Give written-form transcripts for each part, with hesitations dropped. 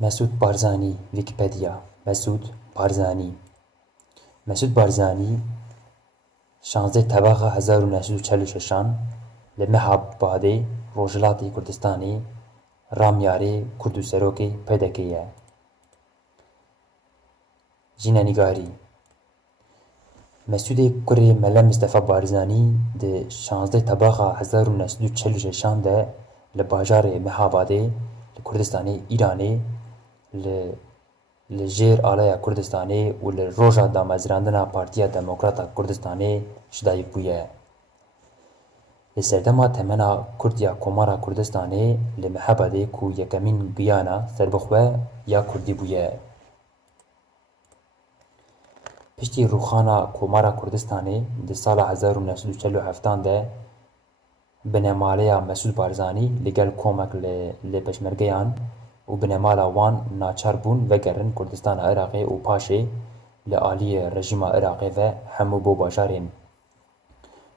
مسعود بارزانی ویکیپدیا مسعود بارزانی 16 تباغ 1946 li meha Badê Rojhilatê Kurdistanê ramyarê Kurd û Serokê PDK ye. Jînenîgarî Mesûdê kurê Mele Mistefa Barzanî di 16 Tebaxa 1946 de li bajarê Mehabadê li Kurdistanê Îranê li jêr alaya Kurdistanê û li roja damezrandina Partiya Demokrata Kurdistanê şidayîk bûye. Li serdema temena Kurd ya Komara Kurdistanê li Mehabadê ku yekemîn giyana serbixwe ya Kurdî bûye. Piştî rûxana Komara Kurdistanê di sala 1947 de binemaleya Mesûd Barzanî li gel komek li peşmergeyan û binemala wan naçar bûn vegerin Kurdistana Iraqê û paşê li aliyê rejîma Iraqê ve hemû bo bajarên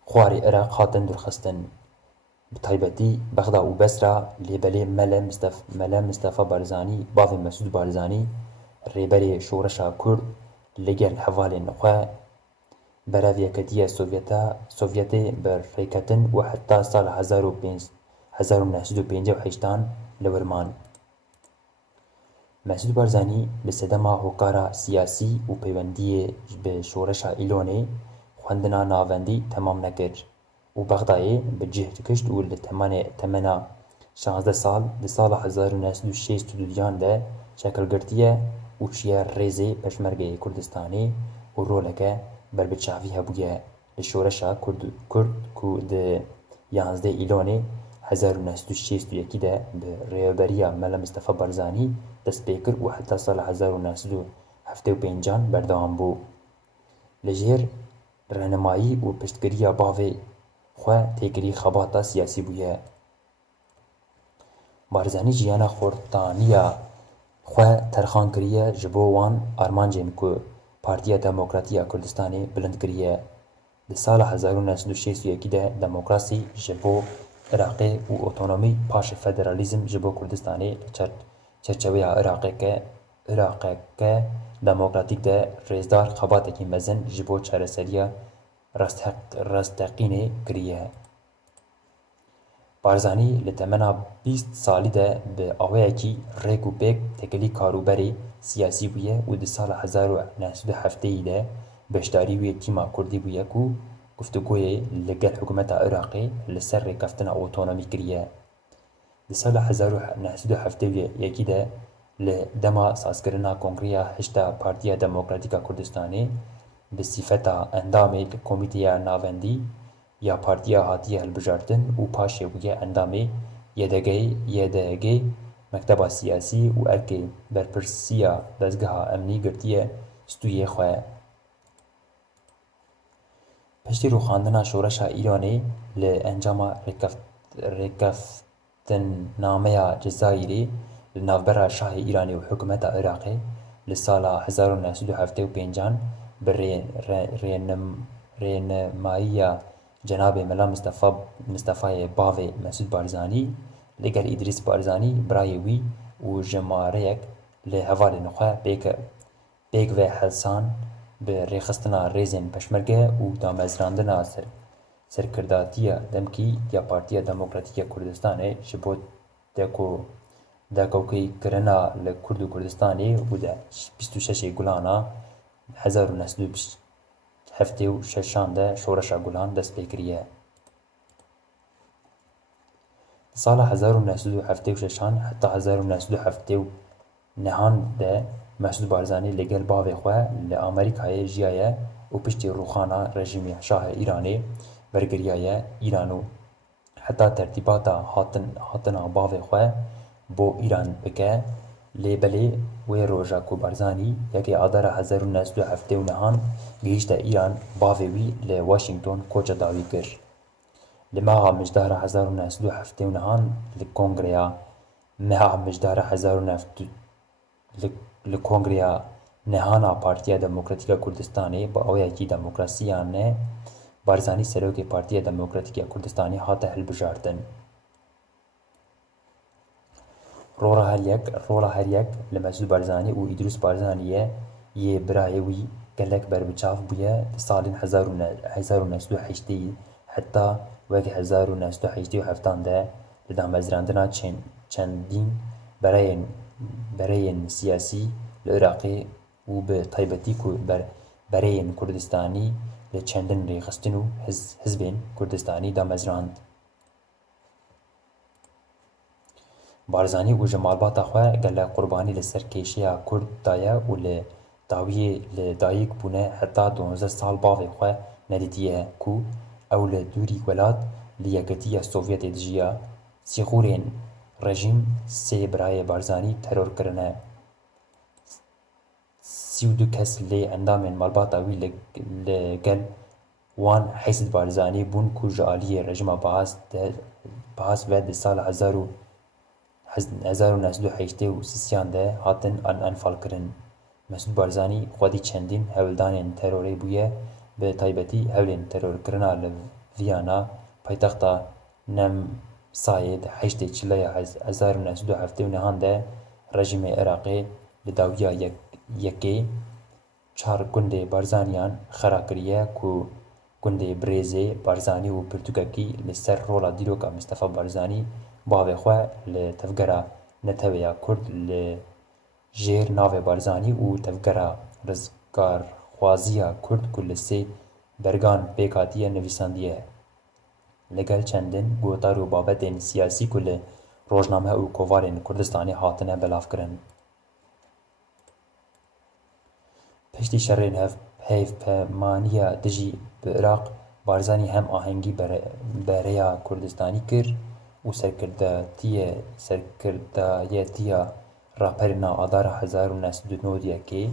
xwarê Iraq hatin dûrxistin. Bi taybetî Bexda û Besra lêbelê Mele Mistefa Barzanî bavê Mesûd Barzanî rêberê şoreşa Kurd li gel hevalên xwe berev Yekîtiya Sovyetê bi rêketin û heta sala 1985 li wirman. Mesûd Barzanî bi sedema hokara siyasî û peywendiyê bi şoreşa Îlonê xwendina navendî temam nekir û Bexdayê bi cih dikişt û li temena 16 sal di sala 1962 de şekilgirtiye û çiye rêzê Peşmergeyê Kurdistanê û roleke berbiçavî hebûye li şoreşa Kurd ku di 11 Îlonê 1961 de bi rêveberiya Mele Mistefa Barzanî dest pê kir û heta sala 1975 berdewam bû. Li jêr rehnemayî û piştgiriya bavê xwe têkilî xebata siyasî bûye. Barzanî jiyana xortaniya xwe terxan kiriye ji bo wan armancên ku Partiya Demokratîk ya Kurdistanê bilind kiriye. Di sala 1961 de demokrasî ji bo Iraqê û otonomî paşê federalîzm ji bo Kurdistanê li çerçeveya Iraqeke demokratîk de rêzdar xebatekî mezin ji bo çareseriya rastexînê kiriye. Barzanî li temena 20 salî de bi awayekî rêk û pêk tekilî karûberê siyasî bûye û di sala 1970 de beşdarî wê tîma Kurdî bûye ku guftûgoyê li gel hikûmeta Iraqê li ser rêkeftina otonomî kiriye. Di sala 1971 de li dema sazkirina Kongreya Hişta Partiya Demokratîk a Kurdistanê bi sîfeta endamê li Komîteya Navendî ya partiya hatiye hilbijartin û paşê bûye endamê YDG Mekteba Siyasî û erkê berpirsiya dezgeha emnî girtiye stûyê xwe. Piştî rûxandina şoreşa Îranê li encama rêkeftinnameya Cezayîrê li navbera Şahê Îranê û hikûmeta Iraqê li sala 1975 bi rênemayiya Cenabê Mela Mistefayê bavê Mesûd Barzanî li gel Îdrîs Barzanî birayê wî û jimareyek li hevalên xwe pêk ve helsan bi rêxistina rêzên Peşmerge û damezrandina serkirdatiya demkî ya Partiya Demokratîk ya Kurdistanê ji bo dekokîkirina li Kurd û Kurdistanê û di 26 Gulana 1976 de şoreşa Gulan dest pê kiriye. Di sala 1976 heta 1979 de Mesûd Barzanî li gel bavê xwe li Amerîkayê jiyaye û piştî rûxana rejîmê Şahê Îranê wergiriye Îran û heta tertîbata hatina bavê xwe bo Îran bike. Lêbelê wê roja ku Barzanî yekê Adara 1979 gihîşte Îran bavê wî li Washington koça dawî kir. Li meha mijdara 1979 li Kongreya Nehana Partiya Demokratîk ya Kurdistanê bi awayekî demokrasiyane Barzanî serokê Partiya Demokratîk ya Kurdistanê hate hilbijartin. رولا هر یک لمسعود بارزانی و ایدروس بارزانیه یه برای وی گلک بربچاف بویه سالین 1908 حتی وقت 1987 ده لدامزراندنا چندین برای سیاسی لعراقی و به طیبتی برای کردستانی لچندن ریخستن و حزبین کردستانی دامزراند. بارزانی و جمالباتا خواه گله قربانی لسر کشیا کرد دایه و لداویه لدایک بونه حتی 12 سال باوی خواه ندیدیه کو او لدوری ولاد لیکتی سوویت دجیا سیخورین رژیم سی برای بارزانی ترور کرنه 32 کس لی اندامین مالباتا وی لگل وان حیثت بارزانی بون کو جالی رژیم باز و سال 1983 ده هاتن انفال کرن. مسعود بارزانی خودی چندین هولدان تروری بویه به طیبتی هولین ترور کرنا لویانا پایتختا نم ساید 8 چلای 1979 ده رژیم عراقی لداویا یکی 4 گنده بارزانیان خرا کریه کو گنده بریزه بارزانی و پرتوگاکی لسر رولا دیروکا مصطفى بارزانی باوی خواه لتفگرا نتویا کرد لجیر ناو بارزانی و تفگرا رزگار خوازیا کرد کل سی برگان پیکاتیه نویساندیه لگل چندن گوتار و بابتین سیاسی کل روزنامه و کووارین کردستانی هاتنه بلاف کرن. پشتی شرین هیف پیمانیه دجی به عراق بارزانی هم آهنگی برای کردستانی کر و سرکردایتیه راپرنا آدار 1909 که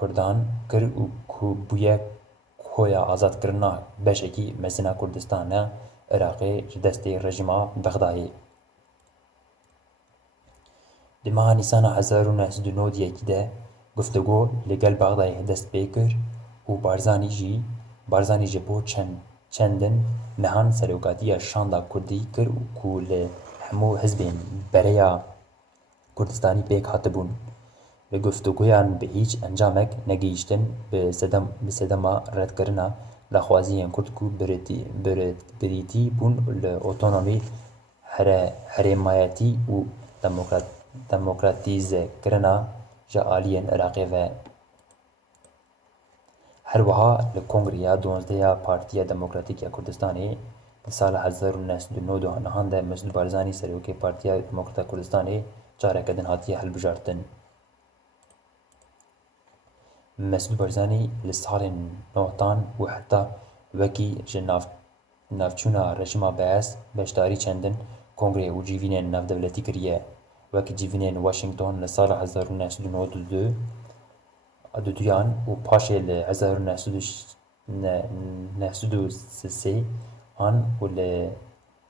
کردان کر و بویه کویا آزاد کرنا بشکی مزنا کردستان عراقی جدستی رژیما بغدایی دماغ نیسان 1909 ده گفتگو لگل بغدای دست بیکر و بارزانی جی بو چندن نهان سروکاتی شاندا کردی کر و کول همو حزبین برای کردستانی پیک هاتبون لگفتگویان به هیچ انجامک نگیشتن به صدما رد کرنا لخوازیان کرد کو بریتی بون لأوتونومی حرمایتی و دموکراتیز کرنا جالین عراقی و هر وها لکنگریا 12 پارتیا دموکراتیک کردستانی سال 1909 نهان ده مسعود بارزانی سروکی پارتیا دموکرات کردستانی چاره کدن هاتیه حل بجارتن. مسعود بارزانی لسال نوتان و حتی وکی نافچونا رژیما بس بشتاری چندن کنگره و جیوینین ناف دولتی کریه وکی جیوینین واشنگتن لسال 1992 دویان و پاشه ل 1993 آن و ل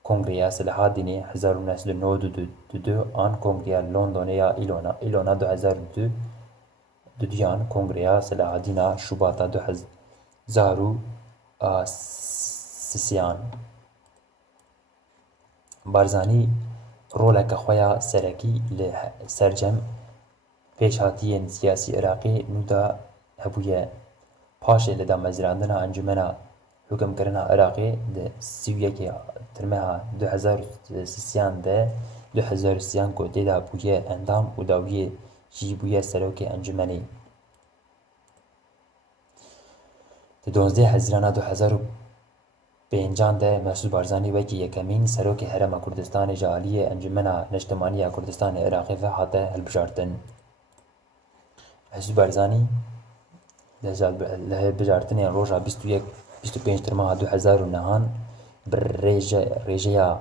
کنگره سلاح دینی 1992 آن کنگره لندنیا ایلونا 2002 دویان کنگره سلاح دینا شباتا 2003 بارزانی رولک خویا سرکی لسرجم پیشهاتیین سیاسی عراقی نودا هبویه پاشه لدا مزراندنا انجمنا حکم کرنا عراقی ده سویه که ترمها 2003 کو دیدا بویه اندام و داویه جی بویه سروک انجمنی ده 12 حزیران 2005 ده مسعود بارزانی وکی یکمین سروک حرم کردستان جالی انجمنا نجتمانی کردستان عراقی و حاته هلبجارتن مسعود بارزانی له بجارتنی روزا 25 ترمها 2009 بر ریجه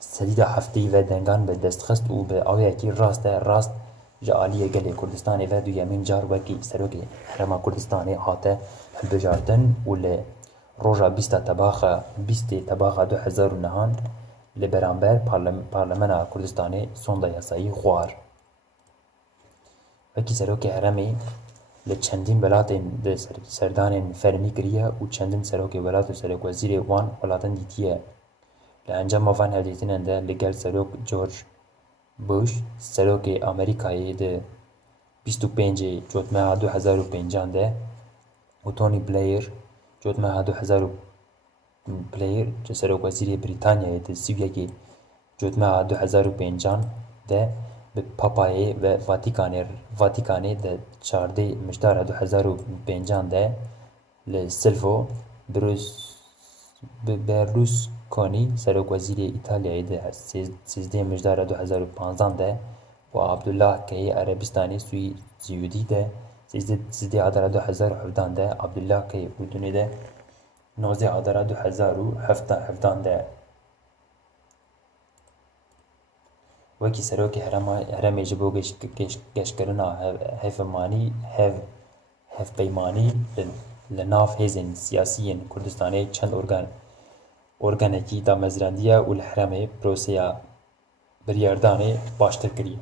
سدید هفتی و دنگان به دستخست و به آویکی راست جالی گل کردستان و دو یمین جار وکی سروک حرم کردستان حاته هلبجارتن و ل روزا 20 تباخ 2009 لبرانبر پارلمان کردستان سوندا یاسایی خوار وکی سروک حرمی لچندین ولاتین ده سردان فرمی کریه و چندین سروک ولات و سروک وزیر وان ولاتن دیتیه لانجام وان هدیتین انده لگل سروک جورج Bush serokê Amerîkayê di 25 Cotmeha 2005 de û Tony Blair Cotmeha 2000 Blair ji Serokwezîrê Brîtanyayê di Swiyekê Cotmeha 2005 de bi Papayê ve Vatikanê de 14 Mijdara 2005 de li Silvio Berlusconi Serokwezîrê Îtalyayê di 13 Mijdara 2015 de û Abdullah Keyê Erebistanê Siûdî de 13 Adara 2017 de Abdullah Keyê Urdunê de 19 Adara 2017 de wekî serokê herêmê ji bo geştkirina hevpeymanî li nav hêzên siyasî yên Kurdistanê çend organekî damezrandiye û li herêmê proseya biryardanê baştir kiriye.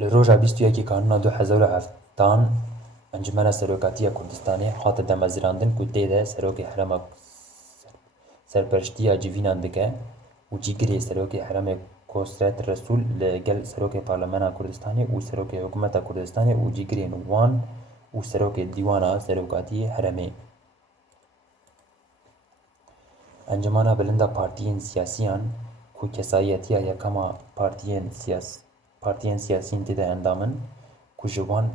Li roja 21 Kanûna 2007 Encumena Serokatiya Kurdistanê hat damezrandin ku tê de serokê herêma serpereştiya civînan dike û cîgirê serokê herêmê Kosret Resûl li gel serokê Parlemena Kurdistanê û serokê Hikûmeta Kurdistanê û cîgirên wan û serokê Dîwana Serokatiyê Herêmê. Encumena bilind a partiyên siyasîyan ku kesayetiya yekema partiyên siyasî tê de endamin ku ji wan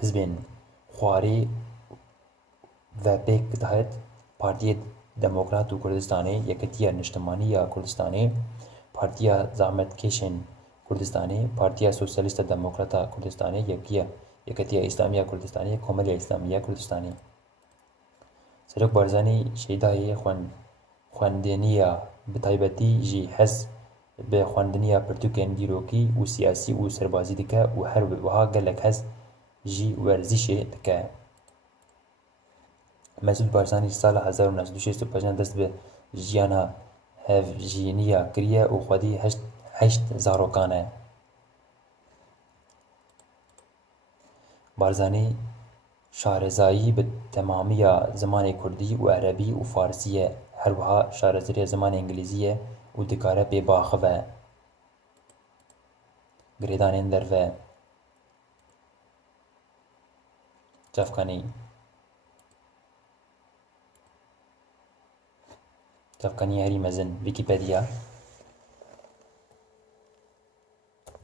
hizbên Xwarê ve pêk dihêt Partiyê Demokrat û Kurdistanê, Yekîtiya Niştimanî ya Kurdistanê, Partiya Zehmetkeşên Kurdistanê, Partiya Sosyalîst a Demokrat a Kurdistanê, Yekîtiya İslamî ya Kurdistanê, Komeliya İslamî ya Kurdistanê. Serok Barzanî şêdayê xwendiniya bi taybetî jî hez bi xwendiniya pirtûkên dîrokî û siyasî û serbazî dike û her wiha gelek hez jî werzîşê dike. Mesûd Barzanî ji sala 1965 dest bi jiyana hevjîniya kiriye û xwedî heşt zarokan e. Barzanî şarezayî bi temamiya zimanê Kurdî û Erebî û Farsî ye, her wiha şarezariya zimanê Ingilîzî ye û dikare pê biaxive. Girêdanên derve Çavkanî herî mezin Wîkîpedya